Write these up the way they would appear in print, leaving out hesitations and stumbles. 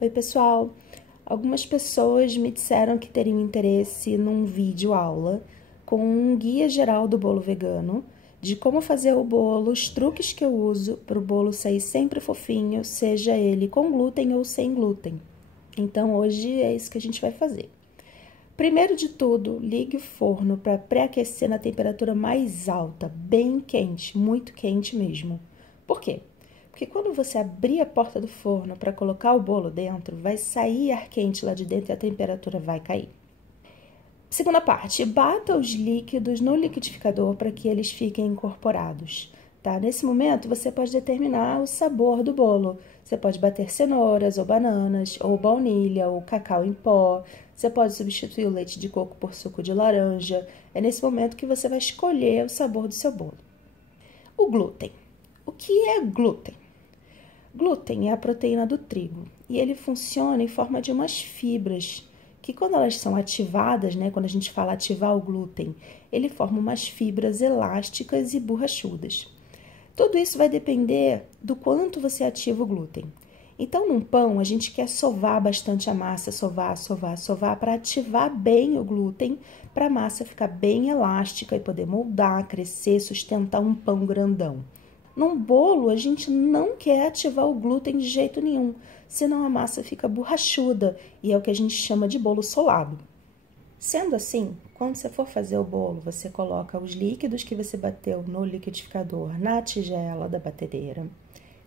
Oi, pessoal! Algumas pessoas me disseram que teriam interesse num vídeo aula com um guia geral do bolo vegano, de como fazer o bolo, os truques que eu uso para o bolo sair sempre fofinho, seja ele com glúten ou sem glúten. Então, hoje é isso que a gente vai fazer. Primeiro de tudo, ligue o forno para pré-aquecer na temperatura mais alta, bem quente, muito quente mesmo. Por quê? Porque quando você abrir a porta do forno para colocar o bolo dentro, vai sair ar quente lá de dentro e a temperatura vai cair. Segunda parte, bata os líquidos no liquidificador para que eles fiquem incorporados, tá? Nesse momento, você pode determinar o sabor do bolo. Você pode bater cenouras ou bananas, ou baunilha, ou cacau em pó. Você pode substituir o leite de coco por suco de laranja. É nesse momento que você vai escolher o sabor do seu bolo. O glúten. O que é glúten? Glúten é a proteína do trigo e ele funciona em forma de umas fibras que quando elas são ativadas, né, quando a gente fala ativar o glúten, ele forma umas fibras elásticas e borrachudas. Tudo isso vai depender do quanto você ativa o glúten. Então, num pão, a gente quer sovar bastante a massa, sovar para ativar bem o glúten, para a massa ficar bem elástica e poder moldar, crescer, sustentar um pão grandão. Num bolo, a gente não quer ativar o glúten de jeito nenhum, senão a massa fica borrachuda e é o que a gente chama de bolo solado. Sendo assim, quando você for fazer o bolo, você coloca os líquidos que você bateu no liquidificador na tigela da batedeira,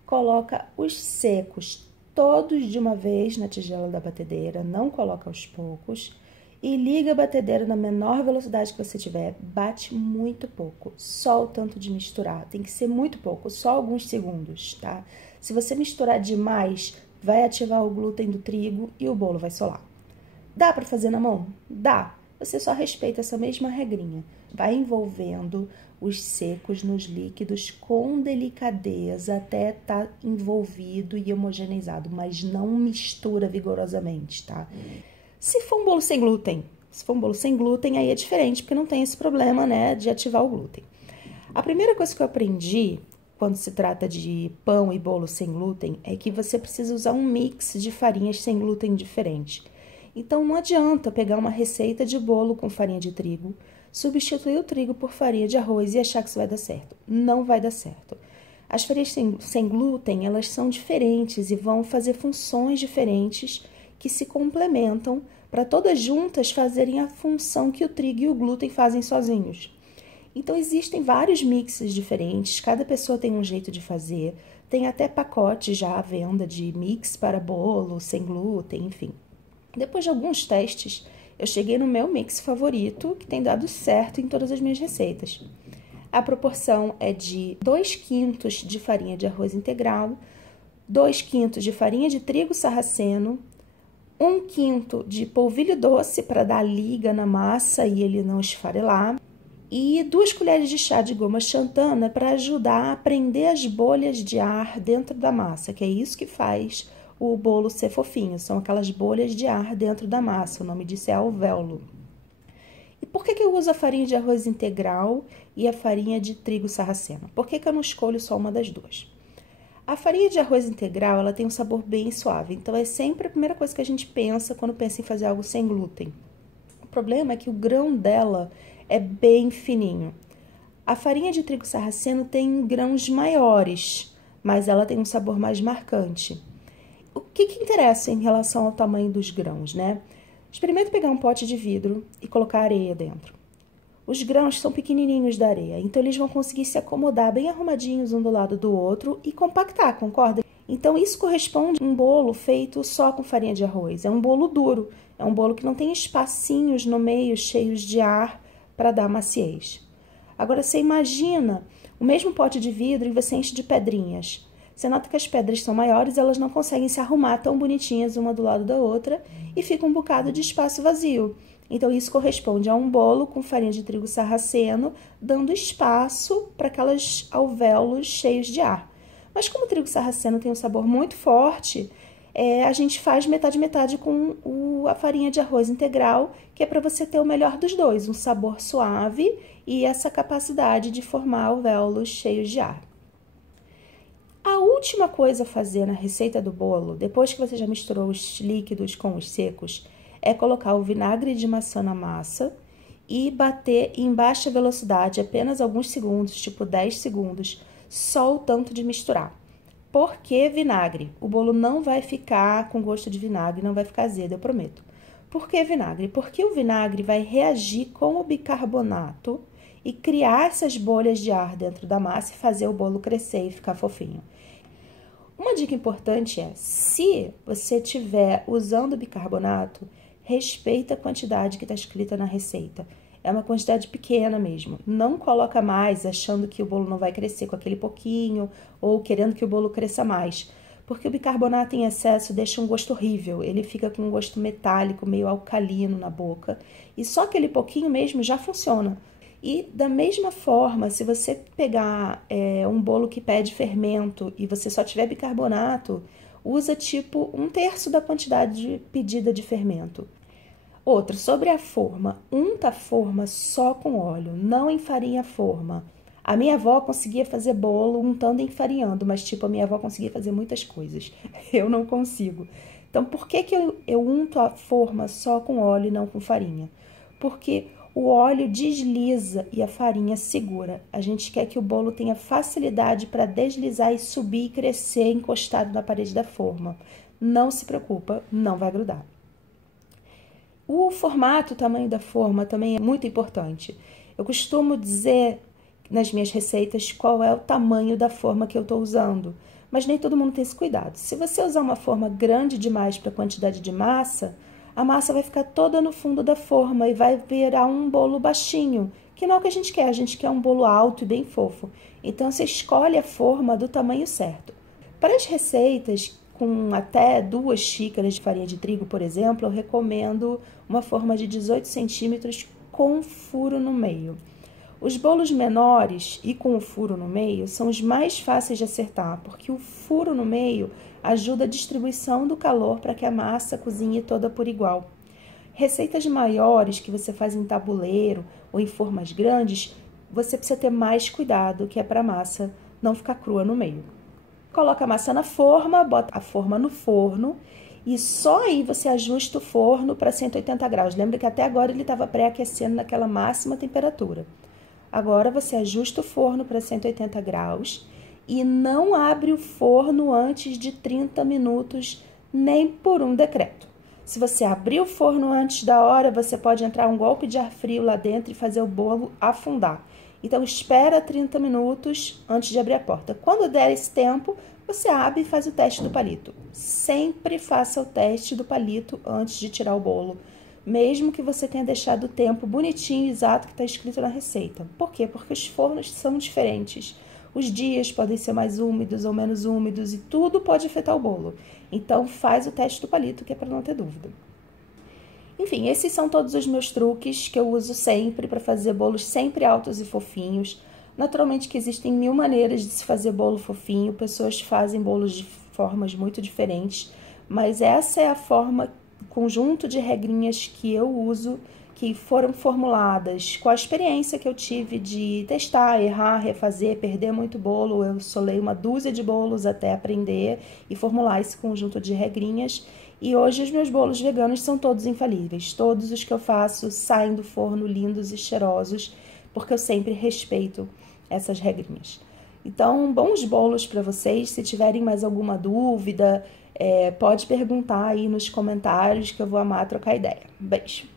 coloca os secos todos de uma vez na tigela da batedeira, não coloca aos poucos, e liga a batedeira na menor velocidade que você tiver, bate muito pouco, só o tanto de misturar, tem que ser muito pouco, só alguns segundos, tá? Se você misturar demais, vai ativar o glúten do trigo e o bolo vai solar. Dá para fazer na mão? Dá, você só respeita essa mesma regrinha, vai envolvendo os secos nos líquidos com delicadeza até estar envolvido e homogeneizado, mas não mistura vigorosamente, tá? Se for um bolo sem glúten, aí é diferente, porque não tem esse problema, né, de ativar o glúten. A primeira coisa que eu aprendi quando se trata de pão e bolo sem glúten é que você precisa usar um mix de farinhas sem glúten diferente. Então, não adianta pegar uma receita de bolo com farinha de trigo, substituir o trigo por farinha de arroz e achar que isso vai dar certo. Não vai dar certo. As farinhas sem glúten, elas são diferentes e vão fazer funções diferentes que se complementam para todas juntas fazerem a função que o trigo e o glúten fazem sozinhos. Então, existem vários mixes diferentes, cada pessoa tem um jeito de fazer, tem até pacotes já à venda de mix para bolo, sem glúten, enfim. Depois de alguns testes, eu cheguei no meu mix favorito, que tem dado certo em todas as minhas receitas. A proporção é de 2/5 de farinha de arroz integral, 2/5 de farinha de trigo sarraceno, 1/5 de polvilho doce para dar liga na massa e ele não esfarelar, e 2 colheres de chá de goma xantana para ajudar a prender as bolhas de ar dentro da massa, que é isso que faz o bolo ser fofinho, são aquelas bolhas de ar dentro da massa, o nome disso é alvéolo. E por que eu uso a farinha de arroz integral e a farinha de trigo sarraceno? Por que eu não escolho só uma das duas? A farinha de arroz integral, ela tem um sabor bem suave, então é sempre a primeira coisa que a gente pensa quando pensa em fazer algo sem glúten. O problema é que o grão dela é bem fininho. A farinha de trigo sarraceno tem grãos maiores, mas ela tem um sabor mais marcante. O que interessa em relação ao tamanho dos grãos, né? Experimente pegar um pote de vidro e colocar areia dentro. Os grãos são pequenininhos da areia, então eles vão conseguir se acomodar bem arrumadinhos um do lado do outro e compactar, concorda? Então isso corresponde a um bolo feito só com farinha de arroz. É um bolo duro, é um bolo que não tem espacinhos no meio cheios de ar para dar maciez. Agora você imagina o mesmo pote de vidro e você enche de pedrinhas. Você nota que as pedras são maiores, elas não conseguem se arrumar tão bonitinhas uma do lado da outra e fica um bocado de espaço vazio. Então, isso corresponde a um bolo com farinha de trigo sarraceno, dando espaço para aquelas alvéolos cheios de ar. Mas como o trigo sarraceno tem um sabor muito forte, a gente faz metade com a farinha de arroz integral, que é para você ter o melhor dos dois, um sabor suave e essa capacidade de formar alvéolos cheios de ar. A última coisa a fazer na receita do bolo, depois que você já misturou os líquidos com os secos, é colocar o vinagre de maçã na massa e bater em baixa velocidade, apenas alguns segundos, tipo 10 segundos, só o tanto de misturar. Por que vinagre? O bolo não vai ficar com gosto de vinagre, não vai ficar azedo, eu prometo. Por que vinagre? Porque o vinagre vai reagir com o bicarbonato e criar essas bolhas de ar dentro da massa e fazer o bolo crescer e ficar fofinho. Uma dica importante é, se você estiver usando bicarbonato, respeita a quantidade que está escrita na receita. É uma quantidade pequena mesmo. Não coloca mais achando que o bolo não vai crescer com aquele pouquinho ou querendo que o bolo cresça mais. Porque o bicarbonato em excesso deixa um gosto horrível. Ele fica com um gosto metálico, meio alcalino na boca. E só aquele pouquinho mesmo já funciona. E da mesma forma, se você pegar um bolo que pede fermento e você só tiver bicarbonato, usa tipo 1/3 da quantidade pedida de fermento. Outra, sobre a forma, unta a forma só com óleo, não enfarinha a forma. A minha avó conseguia fazer bolo untando e enfarinhando, mas tipo, a minha avó conseguia fazer muitas coisas. Eu não consigo. Então, por que eu unto a forma só com óleo e não com farinha? Porque o óleo desliza e a farinha segura. A gente quer que o bolo tenha facilidade para deslizar e subir e crescer encostado na parede da forma. Não se preocupa, não vai grudar. O formato, o tamanho da forma também é muito importante. Eu costumo dizer nas minhas receitas qual é o tamanho da forma que eu estou usando, mas nem todo mundo tem esse cuidado. Se você usar uma forma grande demais para a quantidade de massa, a massa vai ficar toda no fundo da forma e vai virar um bolo baixinho, que não é o que a gente quer um bolo alto e bem fofo. Então, você escolhe a forma do tamanho certo. Para as receitas com até 2 xícaras de farinha de trigo, por exemplo, eu recomendo uma forma de 18 centímetros com furo no meio. Os bolos menores e com o furo no meio são os mais fáceis de acertar, porque o furo no meio ajuda a distribuição do calor para que a massa cozinhe toda por igual. Receitas maiores que você faz em tabuleiro ou em formas grandes, você precisa ter mais cuidado, que é para a massa não ficar crua no meio. Coloca a massa na forma, bota a forma no forno e só aí você ajusta o forno para 180 graus. Lembra que até agora ele estava pré-aquecendo naquela máxima temperatura. Agora você ajusta o forno para 180 graus e não abre o forno antes de 30 minutos, nem por um decreto. Se você abrir o forno antes da hora, você pode entrar um golpe de ar frio lá dentro e fazer o bolo afundar. Então, espera 30 minutos antes de abrir a porta. Quando der esse tempo, você abre e faz o teste do palito. Sempre faça o teste do palito antes de tirar o bolo, mesmo que você tenha deixado o tempo bonitinho e exato que está escrito na receita. Por quê? Porque os fornos são diferentes. Os dias podem ser mais úmidos ou menos úmidos e tudo pode afetar o bolo. Então, faz o teste do palito, que é para não ter dúvida. Enfim, esses são todos os meus truques que eu uso sempre para fazer bolos sempre altos e fofinhos. Naturalmente que existem 1000 maneiras de se fazer bolo fofinho, pessoas fazem bolos de formas muito diferentes, mas essa é a forma, conjunto de regrinhas que eu uso, que foram formuladas com a experiência que eu tive de testar, errar, refazer, perder muito bolo. Eu solei uma dúzia de bolos até aprender e formular esse conjunto de regrinhas. E hoje os meus bolos veganos são todos infalíveis. Todos os que eu faço saem do forno lindos e cheirosos, porque eu sempre respeito essas regrinhas. Então, bons bolos para vocês. Se tiverem mais alguma dúvida, pode perguntar aí nos comentários que eu vou amar trocar ideia. Beijo!